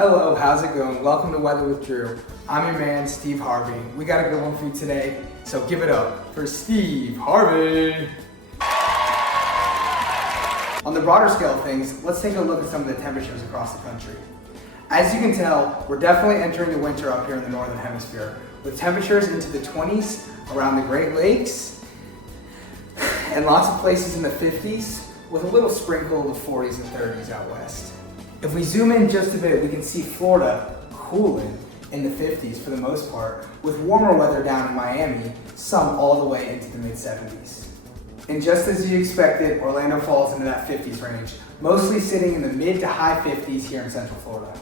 Hello, how's it going? Welcome to Weather with Drew. I'm your man, Steve Harvey. We got a good one for you today, so give it up for Steve Harvey. On the broader scale of things, let's take a look at some of the temperatures across the country. As you can tell, we're definitely entering the winter up here in the Northern Hemisphere, with temperatures into the 20s around the Great Lakes, and lots of places in the 50s, with a little sprinkle of the 40s and 30s out west. If we zoom in just a bit, we can see Florida cooling in the 50s for the most part, with warmer weather down in Miami, some all the way into the mid-70s. And just as you expected, Orlando falls into that 50s range, mostly sitting in the mid to high 50s here in Central Florida.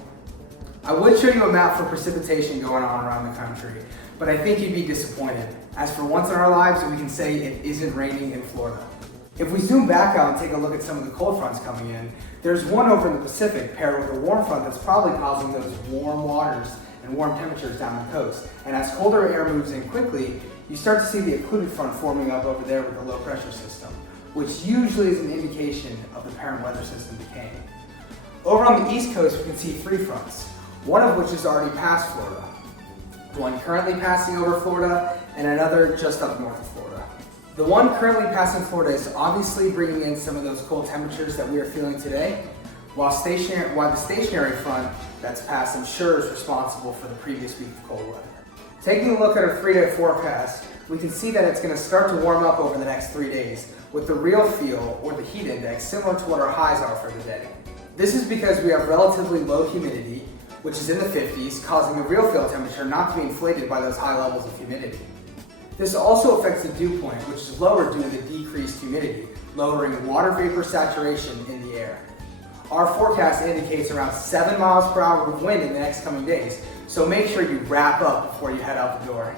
I would show you a map for precipitation going on around the country, but I think you'd be disappointed, as for once in our lives, we can say it isn't raining in Florida. If we zoom back out and take a look at some of the cold fronts coming in, there's one over in the Pacific paired with a warm front that's probably causing those warm waters and warm temperatures down the coast. And as colder air moves in quickly, you start to see the occluded front forming up over there with the low pressure system, which usually is an indication of the parent weather system decaying. Over on the East Coast, we can see three fronts, one of which is already past Florida, one currently passing over Florida, and another just up north of Florida. The one currently passing Florida is obviously bringing in some of those cold temperatures that we are feeling today, while the stationary front that's passed, I'm sure, is responsible for the previous week of cold weather. Taking a look at our 3-day forecast, we can see that it's going to start to warm up over the next 3 days, with the real feel, or the heat index, similar to what our highs are for the day. This is because we have relatively low humidity, which is in the 50s, causing the real feel temperature not to be inflated by those high levels of humidity. This also affects the dew point, which is lower due to the decreased humidity, lowering water vapor saturation in the air. Our forecast indicates around 7 miles per hour of wind in the next coming days, so make sure you wrap up before you head out the door.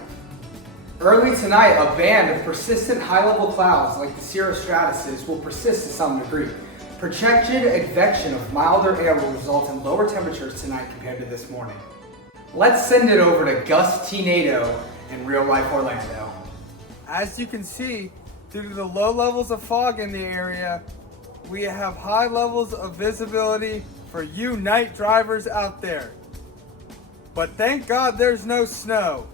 Early tonight, a band of persistent high-level clouds like the cirrostratuses will persist to some degree. Projected advection of milder air will result in lower temperatures tonight compared to this morning. Let's send it over to Gus T. Nato in real-life Orlando. As you can see, due to the low levels of fog in the area, we have high levels of visibility for you night drivers out there. But thank God there's no snow.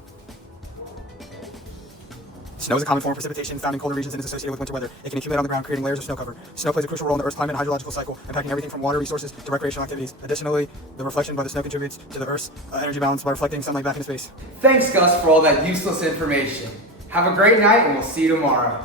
Snow is a common form of precipitation found in colder regions and is associated with winter weather. It can accumulate on the ground, creating layers of snow cover. Snow plays a crucial role in the Earth's climate and hydrological cycle, impacting everything from water resources to recreational activities. Additionally, the reflection by the snow contributes to the Earth's energy balance by reflecting sunlight back into space. Thanks, Gus, for all that useless information. Have a great night, and we'll see you tomorrow.